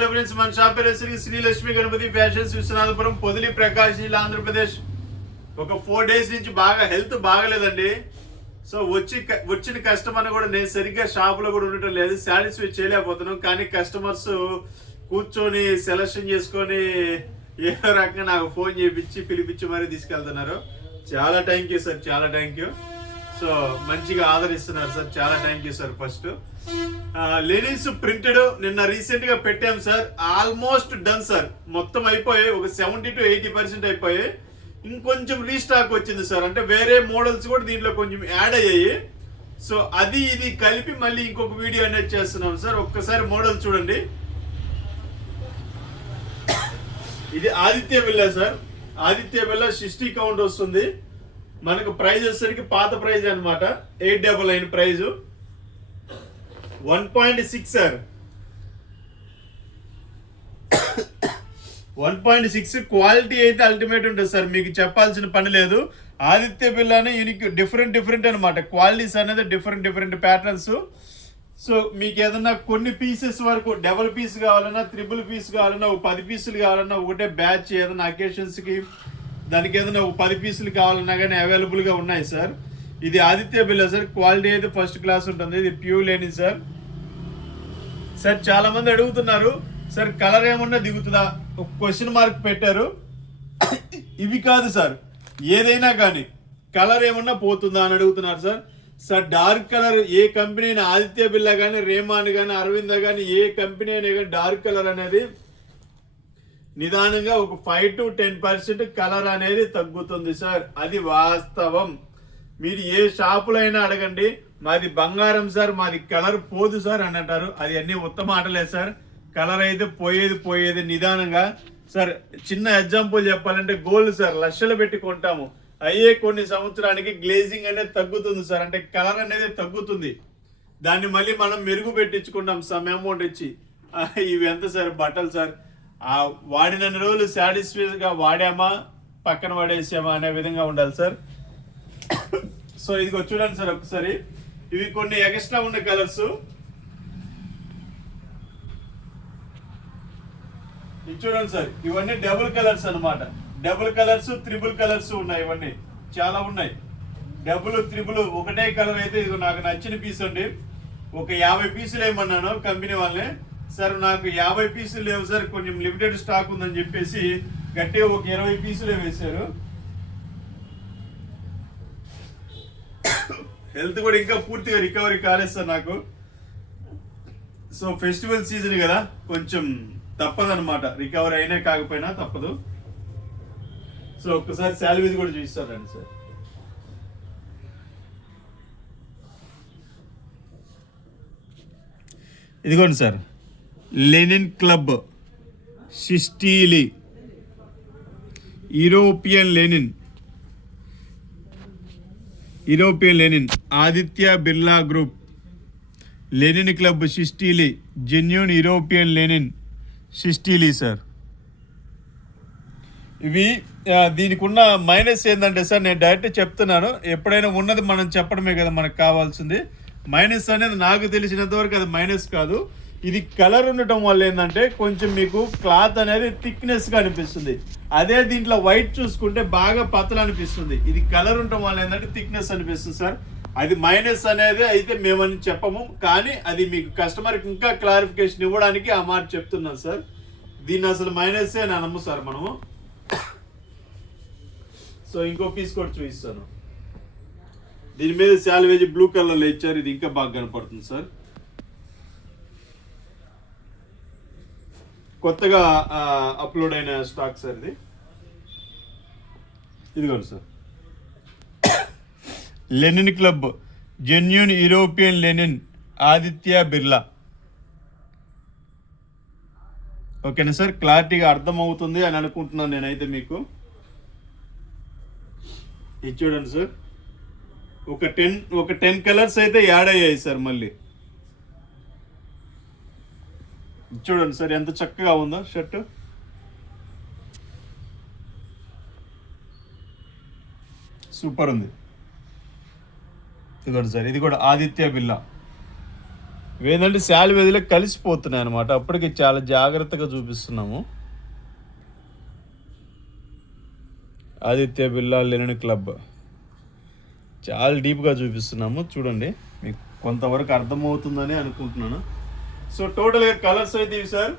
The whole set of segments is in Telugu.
హలో ఫ్రెండ్స్, మన షాప్ పేరు శ్రీ లక్ష్మీ గణపతి ఫ్యాషన్స్, విశ్వనాథపురం, పొదిలి, ప్రకాశ్ జిల్లా, ఆంధ్రప్రదేశ్. ఒక 4 days నుంచి బాగా హెల్త్ బాగలేదండి. సో వచ్చిన కస్టమర్ కూడా నేను సరిగ్గా షాపులో కూడా ఉండటం లేదు, సాటిస్ఫై చేయలేకపోతున్నాం. కానీ కస్టమర్స్ కూర్చొని సెలెక్షన్ చేసుకొని ఏదో రకంగా నాకు ఫోన్ చేయించి పిలిపించి మరీ తీసుకెళ్తున్నారు. చాలా థ్యాంక్ యూ సార్, చాలా థ్యాంక్ యూ. సో మంచిగా ఆదరిస్తున్నారు సార్, చాలా thank you sir. First linens printed నిన్న రీసెంట్ గా పెట్టాం సార్, ఆల్మోస్ట్ డన్ సార్. మొత్తం అయిపోయాయి, ఒక 70 to 80% అయిపోయాయి. ఇంకొంచెం రీస్టాక్ వచ్చింది సార్, అంటే వేరే మోడల్స్ కూడా దీంట్లో కొంచెం యాడ్ అయ్యాయి. సో అది ఇది కలిపి మళ్ళీ ఇంకొక వీడియో అనేది చేస్తున్నాం సార్. ఒక్కసారి మోడల్ చూడండి. ఇది ఆదిత్య బిల్లా సార్, ఆదిత్య బిల్లా 60 కౌంట్ వస్తుంది. మనకు ప్రైజ్ వచ్చేసరికి పాత ప్రైజ్ అనమాట, 899 ప్రైజ్. 1.6 సార్, 1.6 క్వాలిటీ అయితే అల్టిమేట్ ఉంటుంది సార్, మీకు చెప్పాల్సిన పని లేదు. ఆదిత్య బిల్లానే యూనిక్, డిఫరెంట్ అనమాట. క్వాలిటీస్ అనేది డిఫరెంట్ ప్యాటర్న్స్. సో మీకు ఏదన్నా కొన్ని పీసెస్ వరకు డబుల్ పీస్ కావాలన్నా, త్రిబుల్ పీస్ కావాలన్నా, ఒక 10 పీసులు కావాలన్నా, ఒకటే బ్యాచ్ ఏదైనా అకేషన్స్కి దానికి ఏదైనా ఒక 10 పీసులు కావాలన్నా కానీ అవైలబుల్గా ఉన్నాయి సార్. ఇది ఆదిత్య బిల్లా సార్, క్వాలిటీ అయితే ఫస్ట్ క్లాస్ ఉంటుంది. ఇది ప్యూర్ లేని సార్. సార్ చాలా మంది అడుగుతున్నారు, సార్ కలర్ ఏమన్నా దిగుతుందా, ఒక క్వశ్చన్ మార్క్ పెట్టారు. ఇవి కాదు సార్, ఏదైనా కానీ కలర్ ఏమన్నా పోతుందా అని అడుగుతున్నారు సార్. సార్ డార్క్ కలర్ ఏ కంపెనీ అయినా, ఆదిత్య బిల్లా కానీ, రేమాన్ కానీ, అరవింద కానీ, ఏ కంపెనీ అయినా కానీ డార్క్ కలర్ అనేది నిదానంగా ఒక 5 to 10% కలర్ అనేది తగ్గుతుంది సార్. అది వాస్తవం. మీరు ఏ షాపులో అయినా అడగండి, మాది బంగారం సార్, మాది కలర్ పోదు సార్ అని అంటారు. అది అన్ని ఉత్తమ మాటలే సార్. కలర్ అయితే పోయేది నిదానంగా సార్. చిన్న ఎగ్జాంపుల్ చెప్పాలంటే గోల్డ్ సార్, లక్షలు పెట్టి కొంటాము, అయ్యే కొన్ని సంవత్సరానికి గ్లేజింగ్ అనేది తగ్గుతుంది సార్, అంటే కలర్ అనేది తగ్గుతుంది. దాన్ని మళ్ళీ మనం మెరుగు పెట్టించుకుంటాం సమ్ అమౌంట్ ఇచ్చి. ఇవి ఎంత సార్ బట్టలు సార్, వాడిన రోజులు సాటిస్ఫైగా వాడామా పక్కన పడేసామా అనే విధంగా ఉండాలి సార్. సో ఇదిగో చూడండి సార్ ఒకసారి, ఇవి కొన్ని ఎక్స్ట్రా ఉన్న కలర్స్. ఇది చూడండి సార్, ఇవన్నీ డబుల్ కలర్స్ అనమాట. డబుల్ కలర్స్, త్రిబుల్ కలర్స్ ఉన్నాయి, ఇవన్నీ చాలా ఉన్నాయి. డబుల్, త్రిబుల్ ఒకటే కలర్ అయితే ఇదిగో నాకు నచ్చిన పీస్ అండి. ఒక 50 పీసులు ఏమన్నాను కంపెనీ వాళ్ళే, సార్ నాకు 50 పీసులు లేవు సార్, కొంచెం లిమిటెడ్ స్టాక్ ఉందని చెప్పేసి గట్టిగా ఒక 20 పీసులే వేశారు. హెల్త్ కూడా ఇంకా పూర్తిగా రికవరీ కాలేదు సార్ నాకు. సో ఫెస్టివల్ సీజన్ కదా, కొంచెం తప్పదనమాట, రికవరీ అయినా కాకపోయినా తప్పదు. సో ఒక్కసారి శాలరీ కూడా చూపిస్తానండి సార్. ఇదిగోండి సార్, లెనిన్ క్లబ్ సిస్టీలి, European linen, Aditya Birla group, linen club సిస్టీలి, జెన్యూన్ యూరోపియన్ లెనిన్ సిస్టీలి సార్. ఇవి దీనికి ఉన్న మైనస్ ఏంటంటే సార్, నేను డైరెక్ట్ చెప్తున్నాను, ఎప్పుడైనా ఉన్నది మనం చెప్పడమే కదా మనకు కావాల్సింది. మైనస్ అనేది నాకు తెలిసినంత వరకు అది మైనస్ కాదు. ఇది కలర్ ఉండటం వల్ల ఏంటంటే కొంచెం మీకు క్లాత్ అనేది థిక్నెస్గా అనిపిస్తుంది. అదే దీంట్లో వైట్ చూసుకుంటే బాగా పతలు అనిపిస్తుంది. ఇది కలర్ ఉండటం వల్ల ఏంటంటే థిక్నెస్ అనిపిస్తుంది సార్. అది మైనస్ అనేది అయితే మేమని చెప్పము, కానీ అది మీకు కస్టమర్కి ఇంకా క్లారిఫికేషన్ ఇవ్వడానికి ఆ మాట చెప్తున్నాం సార్. దీన్ని అసలు మైనస్సే అని అనము సార్ మనము. సో ఇంకో పీస్ కూడా చూపిస్తాను. దీని మీద శాల్వేజ్ బ్లూ కలర్లో ఇచ్చారు, ఇది ఇంకా బాగా కనపడుతుంది సార్. కొత్తగా అప్లోడ్ అయిన స్టాక్ సార్ ఇది. ఇదిగోండి sir, linen club, genuine European linen, Aditya Birla. ఓకేనా సార్, క్లారిటీగా అర్థమవుతుంది అని అనుకుంటున్నాను నేనైతే మీకు. ఇది చూడండి సార్, ఒక 10 కలర్స్ అయితే యాడ్ అయ్యాయి సార్. మళ్ళీ చూడండి సార్ ఎంత చక్కగా ఉందో షర్ట్. సూపర్ ఉంది. ఇదిగోండి సార్, ఇది కూడా ఆదిత్య బిర్లా. ఇవేంటంటే శాలువేదిలో కలిసిపోతున్నాయి అనమాట. అప్పటికి చాలా జాగ్రత్తగా చూపిస్తున్నాము. ఆదిత్య బిర్లా లెనిన్ క్లబ్ చాలా డీప్గా చూపిస్తున్నాము. చూడండి, మీకు కొంతవరకు అర్థమవుతుందని అనుకుంటున్నాను. సో టోటల్గా కలర్స్ అయితే ఇవి సార్.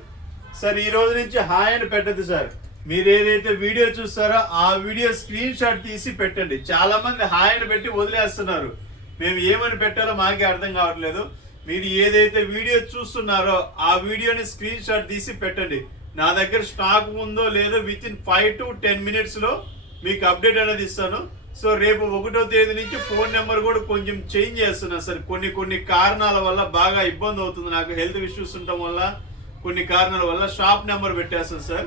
సార్ ఈ రోజు నుంచి హాయ్ అని పెట్టద్దు సార్. మీరు ఏదైతే వీడియో చూస్తారో ఆ వీడియో స్క్రీన్ షాట్ తీసి పెట్టండి. చాలా మంది హాయ్ అని పెట్టి వదిలేస్తున్నారు. మేము ఏమని పెట్టాలో మాకే అర్థం కావట్లేదు. మీరు ఏదైతే వీడియో చూస్తున్నారో ఆ వీడియోని స్క్రీన్ షాట్ తీసి పెట్టండి. నా దగ్గర స్టాక్ ఉందో లేదో విత్ ఇన్ 5 to 10 minutes లో మీకు అప్డేట్ అనేది ఇస్తాను. సో రేపు 1వ తేదీ నుంచి ఫోన్ నెంబర్ కూడా కొంచెం చేంజ్ చేస్తున్నా సార్. కొన్ని కారణాల వల్ల బాగా ఇబ్బంది అవుతుంది నాకు. హెల్త్ ఇష్యూస్ ఉండటం వల్ల కొన్ని కారణాల వల్ల షాప్ నెంబర్ పెట్టేస్తాను సార్.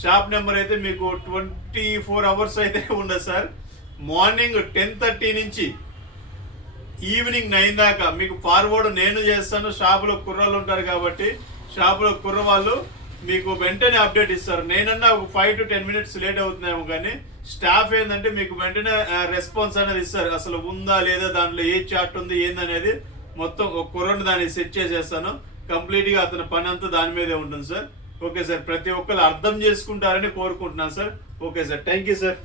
షాప్ నెంబర్ అయితే మీకు 24 hours అయితే ఉండదు సార్. మార్నింగ్ 10:30 నుంచి ఈవినింగ్ 9 దాకా మీకు ఫార్వర్డ్ నేను చేస్తాను. షాపులో కుర్రాళ్ళు ఉంటారు కాబట్టి షాపులో కుర్రవాళ్ళు మీకు వెంటనే అప్డేట్ ఇస్తారు. నేనన్నా ఒక 5 to 10 minutes లేట్ అవుతున్నాయేమో, కానీ స్టాఫ్ ఏంటంటే మీకు వెంటనే రెస్పాన్స్ అనేది ఇస్తారు. అసలు ఉందా లేదా, దాంట్లో ఏ చార్ట్ ఉంది ఏందనేది మొత్తం ఒక కుర్రని దాన్ని సెట్ చేసేస్తాను. కంప్లీట్గా అతని పని అంతా దాని మీదే ఉంటుంది సార్. ఓకే సార్, ప్రతి ఒక్కరు అర్థం చేసుకుంటారని కోరుకుంటున్నాను sir. Okay sir, thank you sir.